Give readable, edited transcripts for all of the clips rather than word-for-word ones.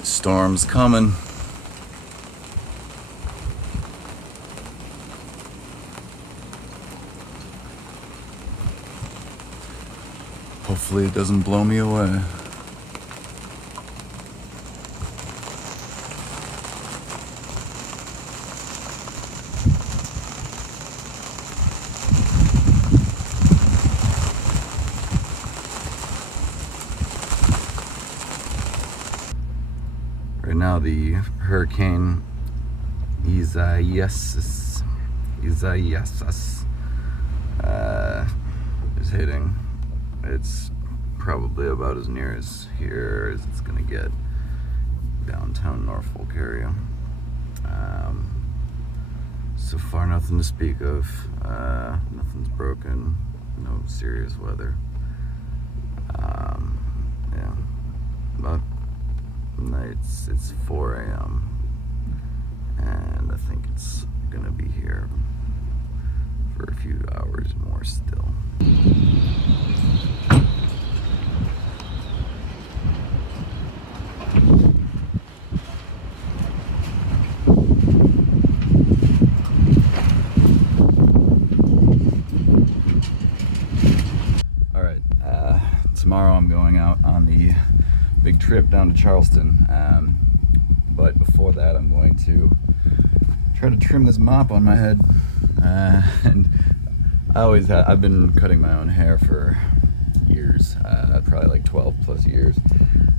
The storm's coming. Hopefully it doesn't blow me away. Right now the Hurricane Isaias is hitting. It's probably about as near as here as it's gonna get. Downtown Norfolk area. So far nothing to speak of. Nothing's broken, no serious weather. Yeah, but it's 4 a.m. and I think it's gonna be here for a few hours more still. All right, tomorrow I'm going out on the big trip down to Charleston, but before that I'm going to try to trim this mop on my head, and I've been cutting my own hair for years, probably like 12 plus years,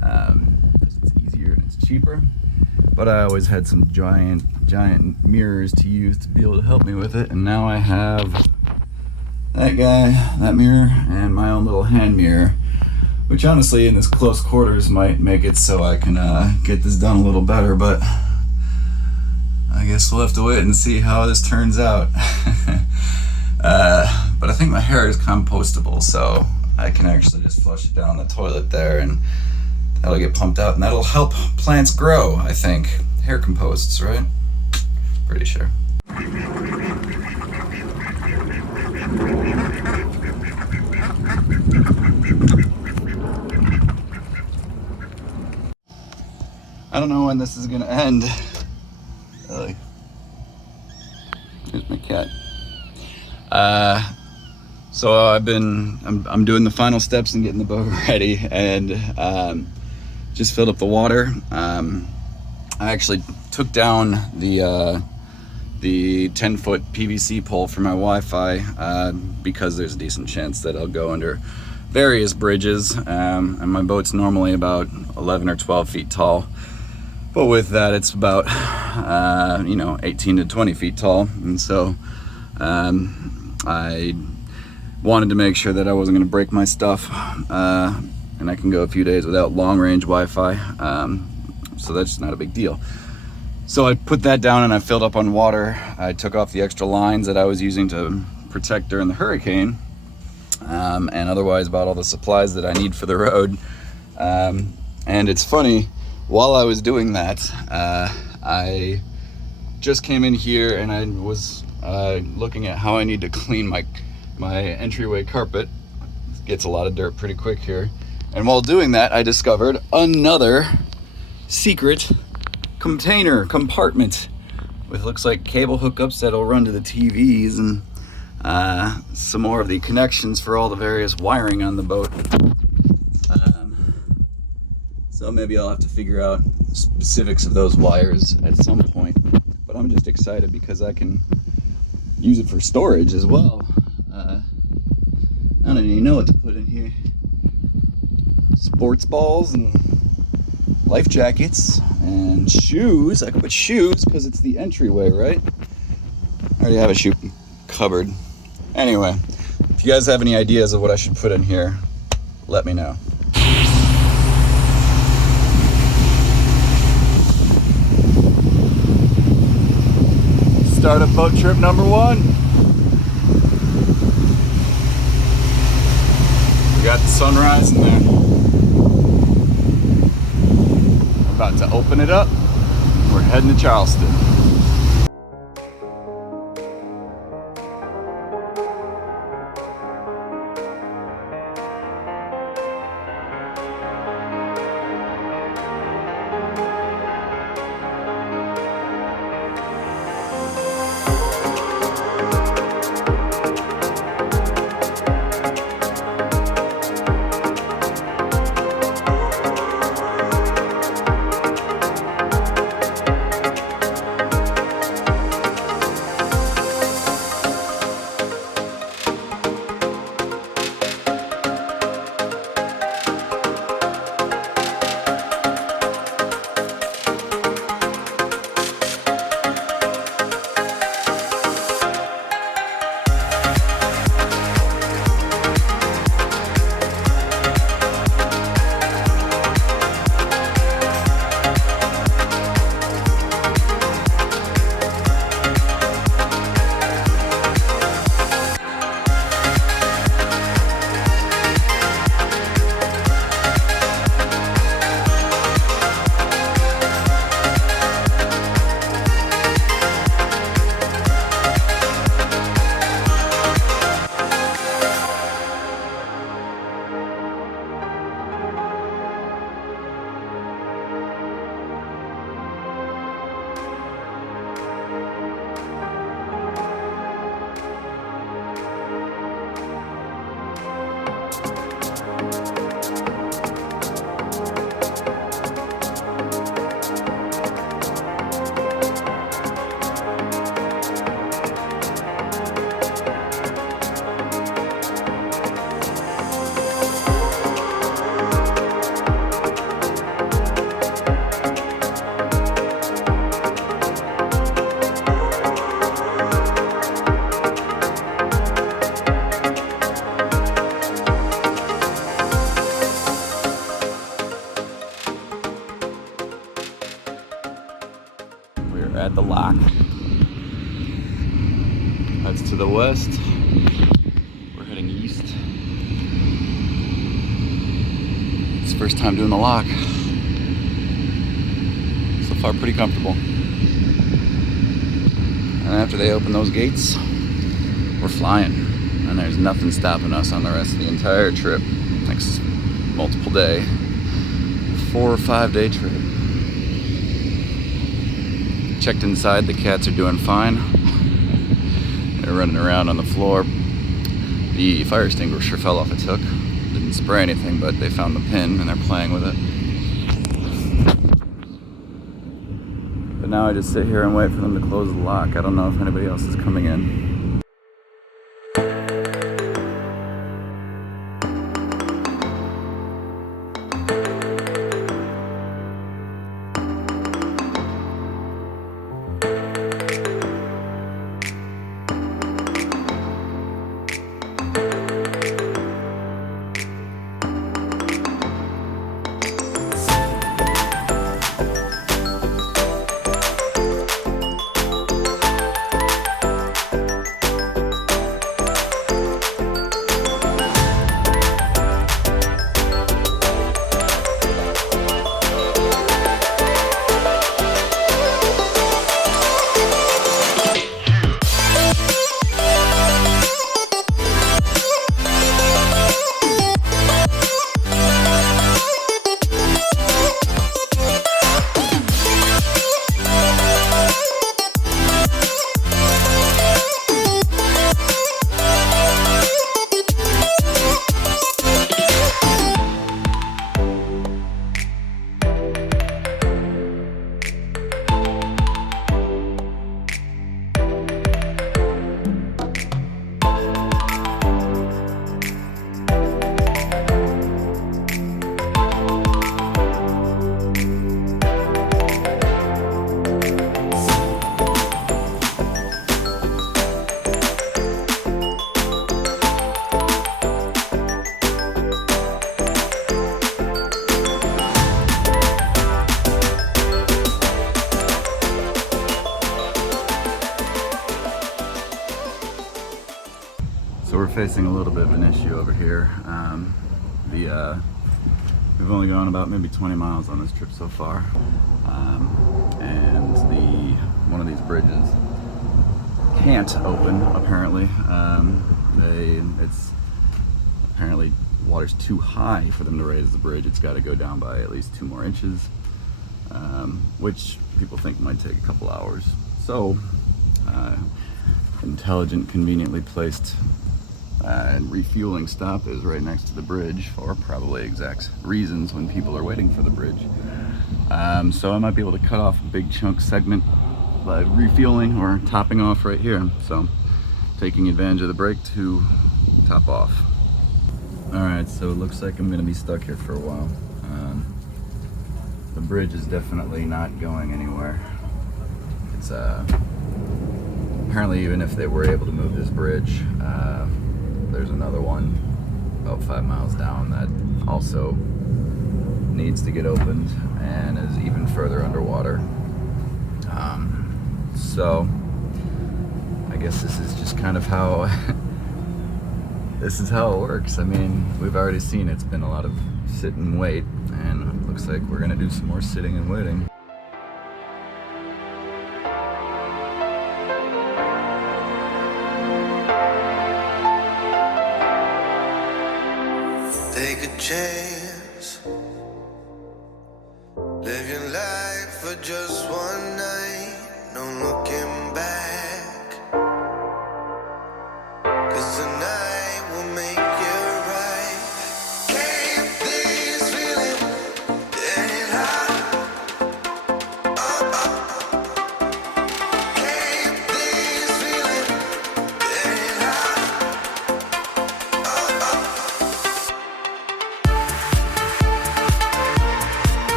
because it's easier and it's cheaper, but I always had some giant mirrors to use to be able to help me with it, and now I have that guy, that mirror, and my own little hand mirror, which honestly in this close quarters might make it so I can get this done a little better, but I guess we'll have to wait and see how this turns out. But I think my hair is compostable, so I can actually just flush it down the toilet there and that'll get pumped out and that'll help plants grow, I think. Hair composts, right? Pretty sure. I don't know when this is gonna end. Really. Here's my cat. So I'm doing the final steps and getting the boat ready, and just filled up the water. I actually took down the 10-foot PVC pole for my Wi-Fi because there's a decent chance that I'll go under various bridges, and my boat's normally about 11 or 12 feet tall. But with that, it's about 18 to 20 feet tall, and so I wanted to make sure that I wasn't going to break my stuff, and I can go a few days without long-range Wi-Fi, so that's not a big deal. So I put that down and I filled up on water. I took off the extra lines that I was using to protect during the hurricane, and otherwise bought all the supplies that I need for the road. And it's funny, while I was doing that, I just came in here and I was looking at how I need to clean my entryway carpet. It gets a lot of dirt pretty quick here. And while doing that, I discovered another secret compartment with, looks like, cable hookups that'll run to the TVs and some more of the connections for all the various wiring on the boat. So maybe I'll have to figure out the specifics of those wires at some point, but I'm just excited because I can use it for storage as well. I don't even know what to put in here. Sports balls and life jackets and shoes. I can put shoes because it's the entryway, right? I already have a shoe cupboard. Anyway, if you guys have any ideas of what I should put in here, let me know. Start up boat trip number 1. We got the sunrise in there. We're about to open it up. We're heading to Charleston. at the lock. That's to the west. We're heading east. It's the first time doing the lock. So far, pretty comfortable. And after they open those gates, we're flying. And there's nothing stopping us on the rest of the entire trip. Next multiple day, 4 or 5 day trip. Checked inside, the cats are doing fine. They're running around on the floor. The fire extinguisher fell off its hook. Didn't spray anything, but they found the pin and they're playing with it. But now I just sit here and wait for them to close the lock. I don't know if anybody else is coming in. So we're facing a little bit of an issue over here. We've only gone about maybe 20 miles on this trip so far, and one of these bridges can't open apparently. It's apparently water's too high for them to raise the bridge. It's got to go down by at least 2 more inches, which people think might take a couple hours. So intelligent, conveniently placed refueling stop is right next to the bridge for probably exact reasons when people are waiting for the bridge. So I might be able to cut off a big chunk segment by refueling or topping off right here. So taking advantage of the break to top off. All right, so it looks like I'm gonna be stuck here for a while. The bridge is definitely not going anywhere. It's apparently, even if they were able to move this bridge, there's another one about 5 miles down that also needs to get opened and is even further underwater. So I guess this is just kind of how this is how it works. I mean, we've already seen it's been a lot of sit and wait, and it looks like we're gonna do some more sitting and waiting. Take a chance, live your life for just one night, no looking back, 'cause tonight will make it right. Can't this feeling get high? Can't this feeling get high?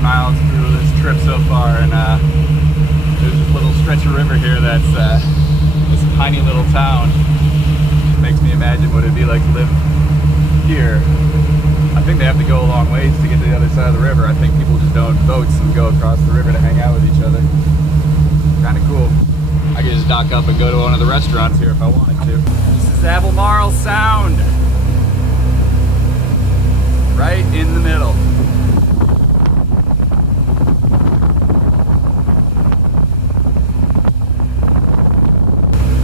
30 miles through this trip so far, and there's this little stretch of river here that's this tiny little town. Makes me imagine what it'd be like to live here. I think they have to go a long ways to get to the other side of the river. I think people just own boats and go across the river to hang out with each other. Kind of cool. I could just dock up and go to one of the restaurants here if I wanted to. This is Ablemarle Sound. Right in the middle.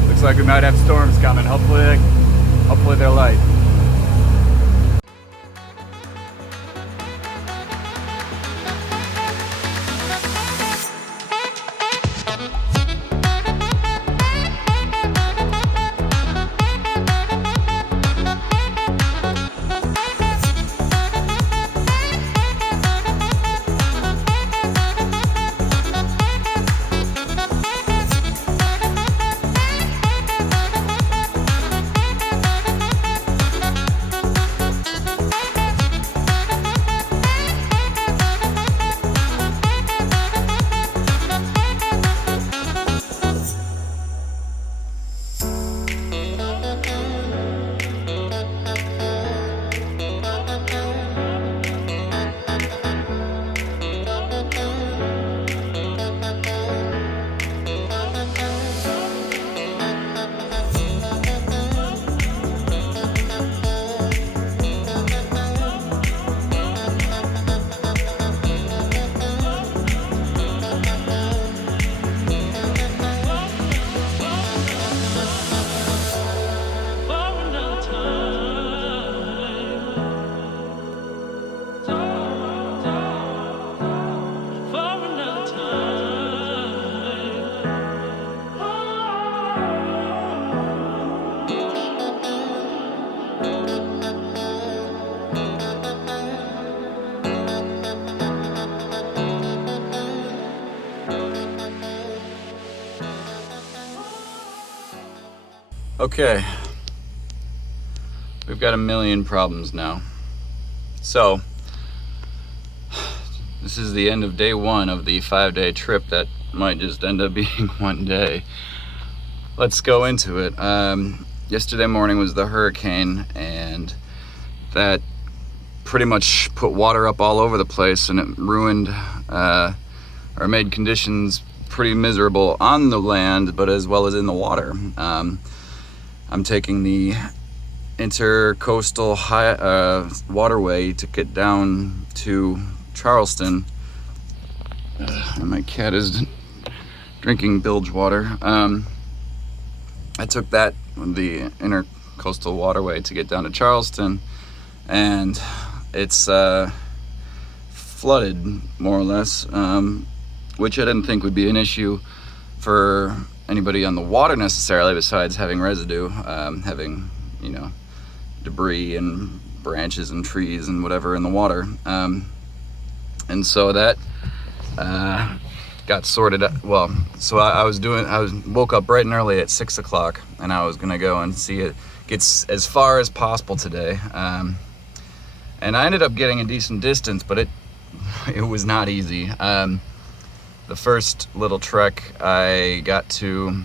Looks like we might have storms coming. Hopefully they're light. Okay, we've got a million problems now. So, this is the end of day one of the 5-day trip that might just end up being one day. Let's go into it. Yesterday morning was the hurricane, and that pretty much put water up all over the place, and it ruined or made conditions pretty miserable on the land, but as well as in the water. I'm taking the intracoastal waterway to get down to Charleston. And my cat is drinking bilge water. I took the intercoastal waterway to get down to Charleston, and it's flooded more or less, which I didn't think would be an issue for anybody on the water necessarily, besides having residue, having, debris and branches and trees and whatever in the water. And so that got sorted out. Well, so I woke up bright and early at 6 o'clock, and I was gonna go and see it gets as far as possible today. And I ended up getting a decent distance, but it was not easy. The first little trek I got to,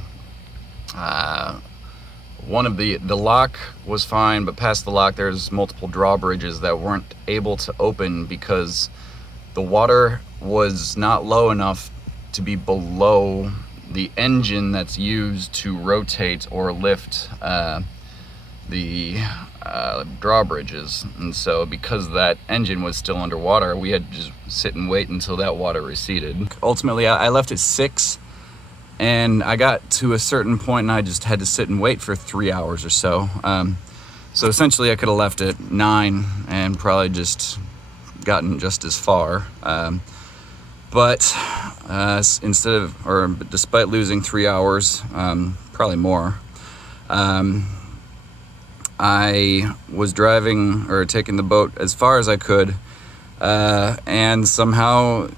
one of the lock was fine, but past the lock there's multiple drawbridges that weren't able to open because the water was not low enough to be below the engine that's used to rotate or lift the drawbridges. And so because that engine was still underwater, we had to just sit and wait until that water receded. Ultimately, I left at 6, and I got to a certain point and I just had to sit and wait for 3 hours or so. So essentially I could have left at 9 and probably just gotten just as far. But despite losing 3 hours, probably more, I was driving or taking the boat as far as I could, and somehow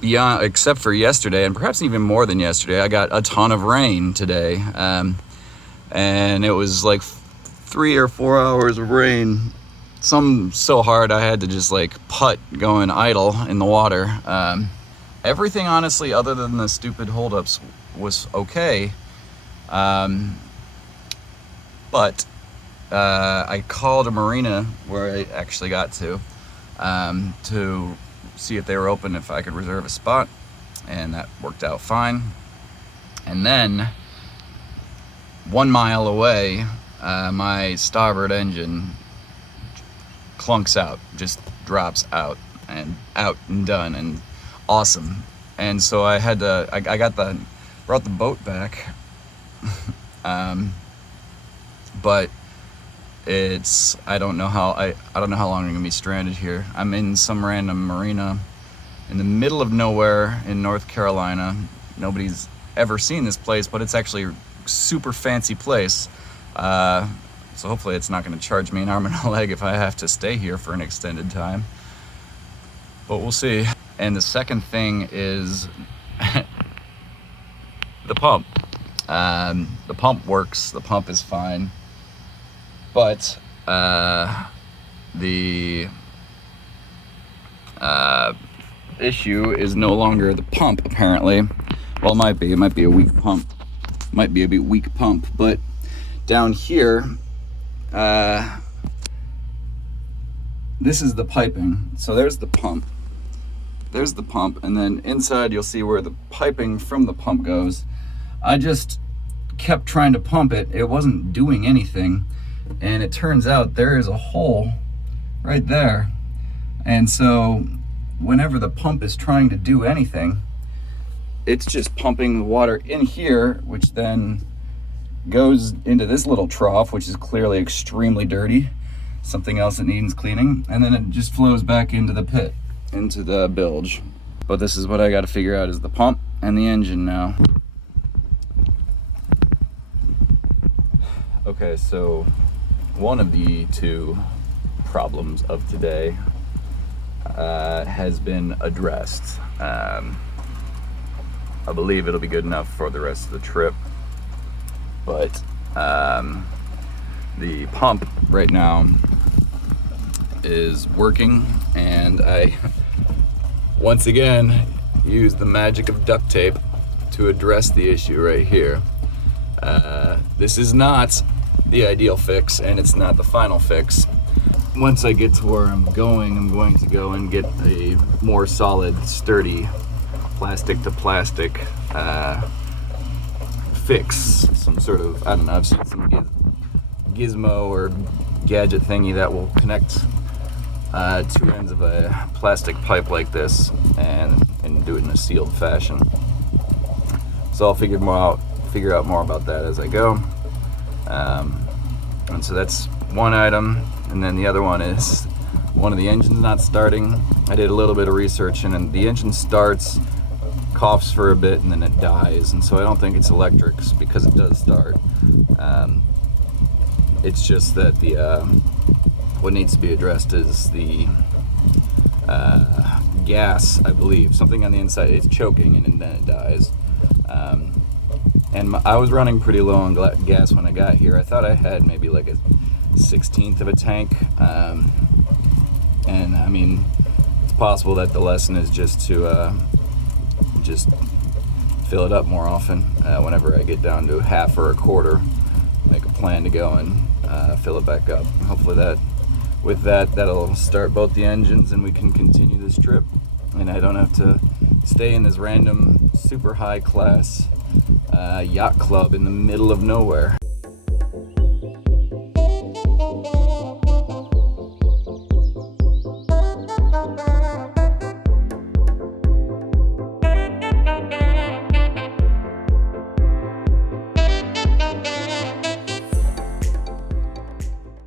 beyond, except for yesterday, and perhaps even more than yesterday, I got a ton of rain today, and it was like 3 or 4 hours of rain some so hard I had to just like putt going idle in the water. Everything honestly other than the stupid holdups was okay. But I called a marina where I actually got to see if they were open, if I could reserve a spot, and that worked out fine. And then 1 mile away, my starboard engine clunks out, just drops out and done, and awesome. And so I had to, brought the boat back, but I don't know how long I'm gonna be stranded here. I'm in some random marina in the middle of nowhere in North Carolina. Nobody's ever seen this place, but it's actually a super fancy place. So hopefully it's not gonna charge me an arm and a leg if I have to stay here for an extended time. But we'll see. And the second thing is the pump. The pump works, the pump is fine. But the issue is no longer the pump, apparently. Well, it might be a weak pump. Might be a bit weak pump, but down here, this is the piping. So there's the pump, and then inside you'll see where the piping from the pump goes. I just kept trying to pump it. It wasn't doing anything, and it turns out there is a hole right there. And so whenever the pump is trying to do anything, it's just pumping the water in here, which then goes into this little trough, which is clearly extremely dirty, something else that needs cleaning, and then it just flows back into the pit, into the bilge. But this is what I got to figure out, is the pump and the engine now. Okay, so one of the two problems of today has been addressed. I believe it'll be good enough for the rest of the trip, but the pump right now is working, and I once again used the magic of duct tape to address the issue right here. This is not the ideal fix, and it's not the final fix. Once I get to where I'm going to go and get a more solid, sturdy, plastic to plastic fix, some sort of, I don't know, I've seen some gizmo or gadget thingy that will connect two ends of a plastic pipe like this and do it in a sealed fashion. So I'll figure out more about that as I go. And so that's one item, and then the other one is one of the engines not starting. I did a little bit of research, and the engine starts, coughs for a bit, and then it dies. And so I don't think it's electrics, because it does start. It's just that what needs to be addressed is the gas, I believe. Something on the inside, it's choking, and then it dies. And I was running pretty low on gas when I got here. I thought I had maybe like a 1/16 of a tank. And I mean, it's possible that the lesson is just to just fill it up more often. Whenever I get down to half or a quarter, make a plan to go and fill it back up. Hopefully that'll start both the engines, and we can continue this trip. And I don't have to stay in this random super high class yacht club in the middle of nowhere.